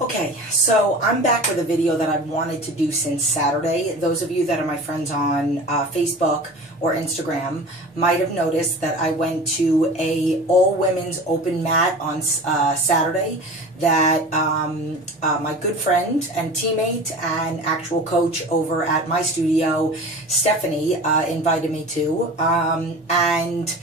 Okay, so I'm back with a video that I've wanted to do since Saturday. Those of you that are my friends on Facebook or Instagram might have noticed that I went to a all-women's open mat on Saturday that my good friend and teammate and actual coach over at my studio, Stephanie, invited me to, and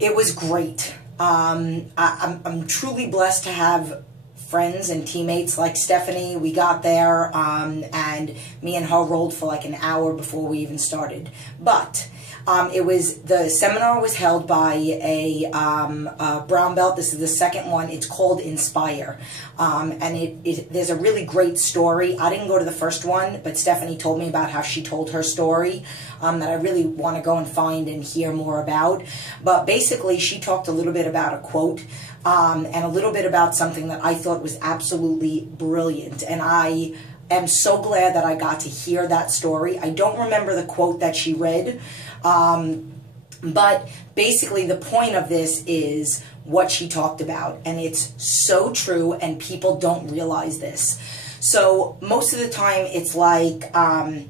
it was great. I'm truly blessed to have friends and teammates like Stephanie. We got there and me and her rolled for like an hour before we even started. But the seminar was held by a brown belt. This is the second one. It's called Inspire. And there's a really great story. I didn't go to the first one, but Stephanie told me about how she told her story that I really want to go and find and hear more about. But basically, she talked a little bit about a quote and a little bit about something that I thought was absolutely brilliant. And I am so glad that I got to hear that story. I don't remember the quote that she read, but basically the point of this is what she talked about. And it's so true, and people don't realize this. So most of the time it's like I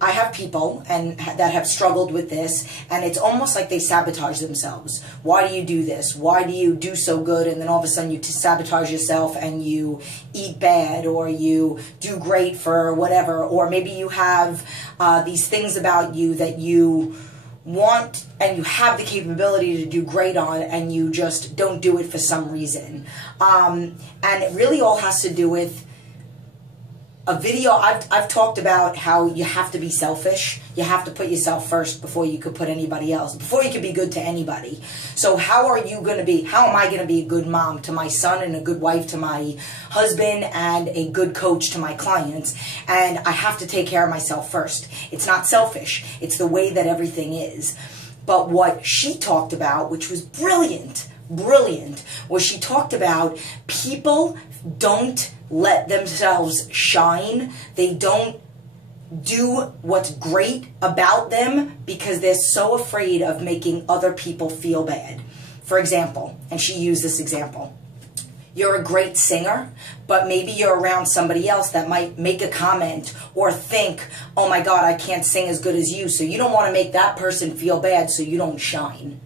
have people that have struggled with this, and it's almost like they sabotage themselves. Why do you do this? Why do you do so good, and then all of a sudden you sabotage yourself and you eat bad, or you do great for whatever, or maybe you have these things about you that you want and you have the capability to do great on, and you just don't do it for some reason. And it really all has to do with a video. I've talked about how you have to be selfish. You have to put yourself first before you could put anybody else, before you could be good to anybody. So how am I going to be a good mom to my son, and a good wife to my husband, and a good coach to my clients? And I have to take care of myself first. It's not selfish. It's the way that everything is. But what she talked about, which was brilliant, was she talked about people don't let themselves shine. They don't do what's great about them because they're so afraid of making other people feel bad. For example, and she used this example, you're a great singer, but maybe you're around somebody else that might make a comment or think, oh my God, I can't sing as good as you. So you don't want to make that person feel bad, so you don't shine.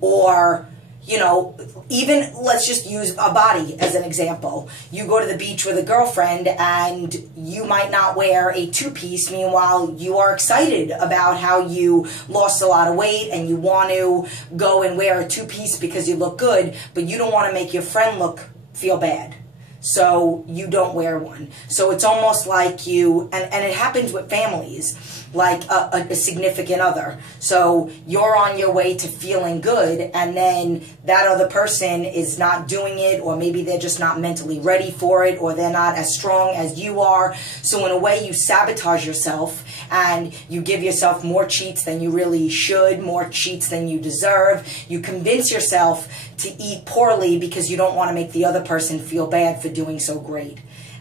Or, you know, even let's just use a body as an example. You go to the beach with a girlfriend and you might not wear a two-piece. Meanwhile, you are excited about how you lost a lot of weight and you want to go and wear a two-piece because you look good, but you don't want to make your friend feel bad. So you don't wear one. So it's almost like and it happens with families, like a significant other. So you're on your way to feeling good, and then that other person is not doing it, or maybe they're just not mentally ready for it, or they're not as strong as you are. So in a way, you sabotage yourself, and you give yourself more cheats than you really should, more cheats than you deserve. You convince yourself to eat poorly because you don't want to make the other person feel bad for doing so great.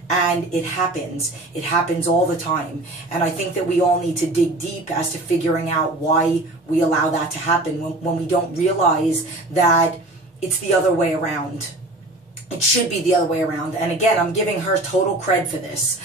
And it happens. It happens all the time. And I think that we all need to dig deep as to figuring out why we allow that to happen when we don't realize that it's the other way around. It should be the other way around. And again, I'm giving her total cred for this.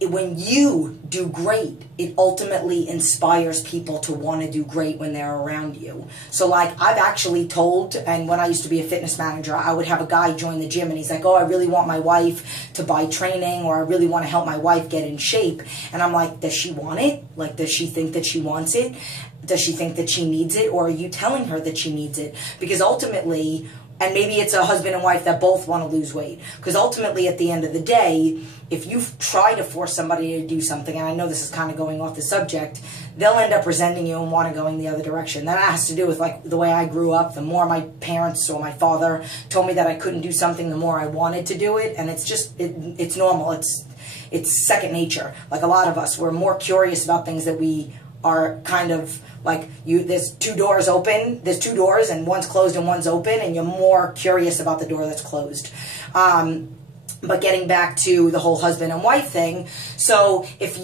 When you do great, it ultimately inspires people to want to do great when they're around you. So like I've actually told, and when I used to be a fitness manager, I would have a guy join the gym and he's like, oh, I really want my wife to buy training, or I really want to help my wife get in shape. And I'm like, does she want it? Like, does she think that she wants it? Does she think that she needs it? Or are you telling her that she needs it? Because ultimately, and maybe it's a husband and wife that both want to lose weight. Because ultimately, at the end of the day, if you try to force somebody to do something, and I know this is kind of going off the subject, they'll end up resenting you and want to go in the other direction. That has to do with like the way I grew up. The more my parents or my father told me that I couldn't do something, the more I wanted to do it. And it's just, it's normal. It's second nature. Like a lot of us, we're more curious about things that we are kind of like, there's two doors open, there's two doors and one's closed and one's open, and you're more curious about the door that's closed. But getting back to the whole husband and wife thing, so if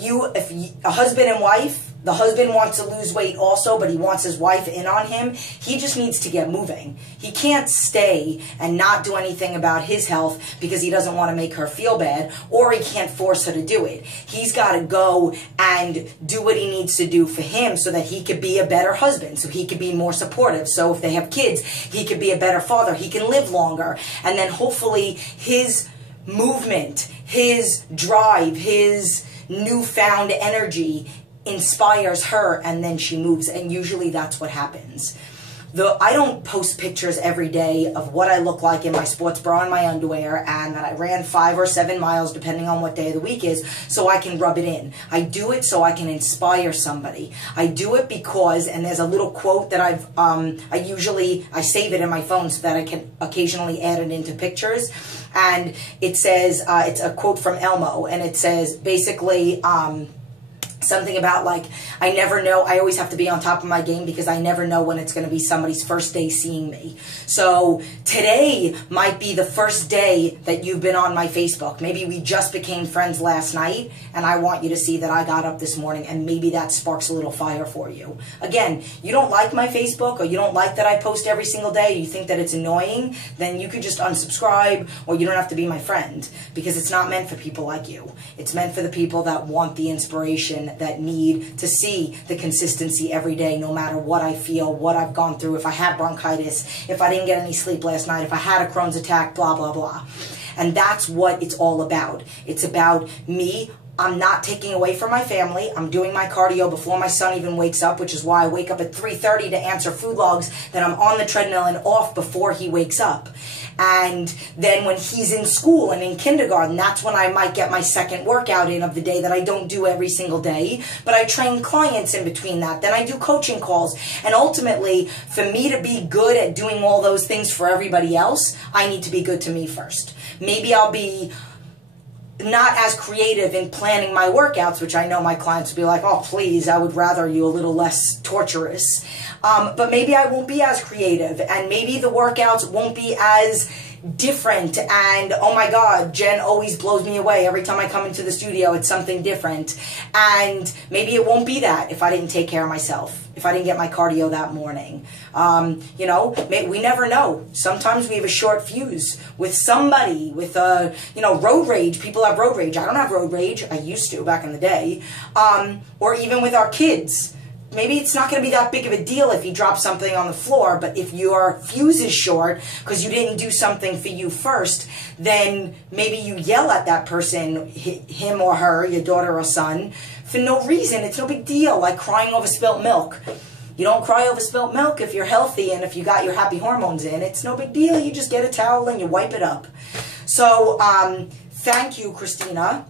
a husband and wife The husband wants to lose weight also, but he wants his wife in on him. He just needs to get moving. He can't stay and not do anything about his health because he doesn't want to make her feel bad, or he can't force her to do it. He's got to go and do what he needs to do for him so that he could be a better husband, so he could be more supportive. So if they have kids, he could be a better father. He can live longer. And then hopefully his movement, his drive, his newfound energy inspires her, and then she moves. And usually that's what happens. I don't post pictures every day of what I look like in my sports bra and my underwear, and that I ran 5 or 7 miles depending on what day of the week is, so I can rub it in. I do it so I can inspire somebody. I do it because, and there's a little quote that I save it in my phone so that I can occasionally add it into pictures. And it says, it's a quote from Elmo, and it says basically, something about like, I never know, I always have to be on top of my game because I never know when it's going to be somebody's first day seeing me. So today might be the first day that you've been on my Facebook. Maybe we just became friends last night, and I want you to see that I got up this morning, and maybe that sparks a little fire for you. Again, you don't like my Facebook, or you don't like that I post every single day, you think that it's annoying, then you could just unsubscribe, or you don't have to be my friend, because it's not meant for people like you. It's meant for the people that want the inspiration, that need to see the consistency every day, no matter what I feel, what I've gone through, if I had bronchitis, if I didn't get any sleep last night, if I had a Crohn's attack, blah, blah, blah. And that's what it's all about. It's about me. I'm not taking away from my family. I'm doing my cardio before my son even wakes up, which is why I wake up at 3:30 to answer food logs, that I'm on the treadmill and off before he wakes up. And then when he's in school and in kindergarten, that's when I might get my second workout in of the day that I don't do every single day. But I train clients in between that. Then I do coaching calls. And ultimately, for me to be good at doing all those things for everybody else, I need to be good to me first. Maybe I'll be not as creative in planning my workouts, which I know my clients will be like, oh, please, I would rather you a little less torturous. But maybe I won't be as creative, and maybe the workouts won't be as different, and oh my God, Jen always blows me away. Every time I come into the studio, it's something different. And maybe it won't be that if I didn't take care of myself, if I didn't get my cardio that morning. You know, we never know. Sometimes we have a short fuse with somebody with road rage. People have road rage. I don't have road rage. I used to back in the day. Or even with our kids. Maybe it's not going to be that big of a deal if you drop something on the floor, but if your fuse is short because you didn't do something for you first, then maybe you yell at that person, him or her, your daughter or son, for no reason. It's no big deal, like crying over spilt milk. You don't cry over spilt milk if you're healthy and if you got your happy hormones in. It's no big deal. You just get a towel and you wipe it up. So thank you, Christina.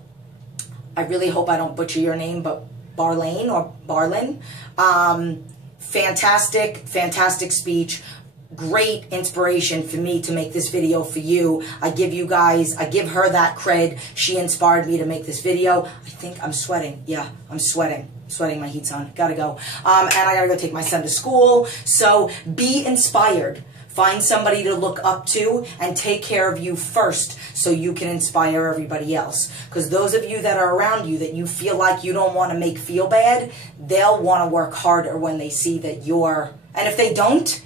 I really hope I don't butcher your name, but Barlane or Barlin. Fantastic speech. Great inspiration for me to make this video for you. I give her that cred. She inspired me to make this video. I think I'm sweating. Yeah, I'm sweating. My heat's on. Gotta go. And I gotta go take my son to school. So be inspired. Find somebody to look up to and take care of you first so you can inspire everybody else. Because those of you that are around you that you feel like you don't want to make feel bad, they'll want to work harder when they see that you're... And if they don't,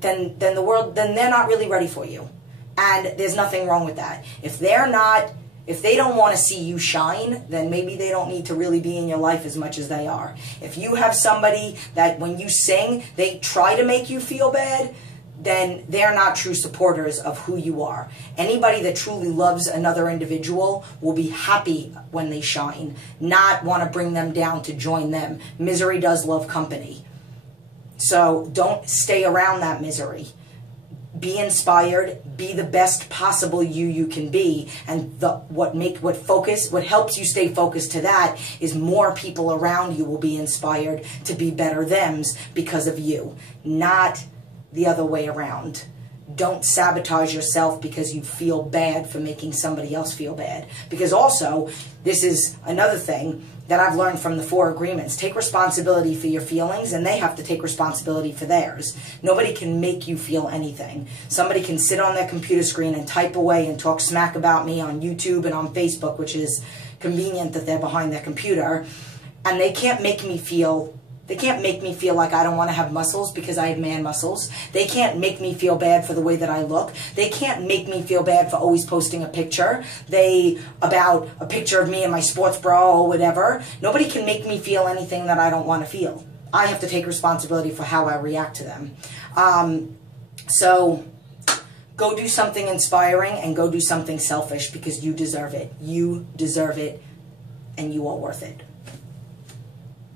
then they're not really ready for you. And there's nothing wrong with that. If they don't want to see you shine, then maybe they don't need to really be in your life as much as they are. If you have somebody that when you sing, they try to make you feel bad, then they're not true supporters of who you are. Anybody that truly loves another individual will be happy when they shine, not want to bring them down to join them. Misery does love company. So don't stay around that misery. Be inspired, be the best possible you can be, and what helps you stay focused to that is more people around you will be inspired to be better thems because of you, not the other way around. Don't sabotage yourself because you feel bad for making somebody else feel bad. Because also, this is another thing that I've learned from the 4 agreements. Take responsibility for your feelings, and they have to take responsibility for theirs. Nobody can make you feel anything. Somebody can sit on their computer screen and type away and talk smack about me on YouTube and on Facebook, which is convenient that they're behind their computer. And they can't make me feel like I don't want to have muscles because I have man muscles. They can't make me feel bad for the way that I look. They can't make me feel bad for always posting a picture. About a picture of me in my sports bra or whatever. Nobody can make me feel anything that I don't want to feel. I have to take responsibility for how I react to them. So go do something inspiring and go do something selfish because you deserve it. You deserve it and you are worth it.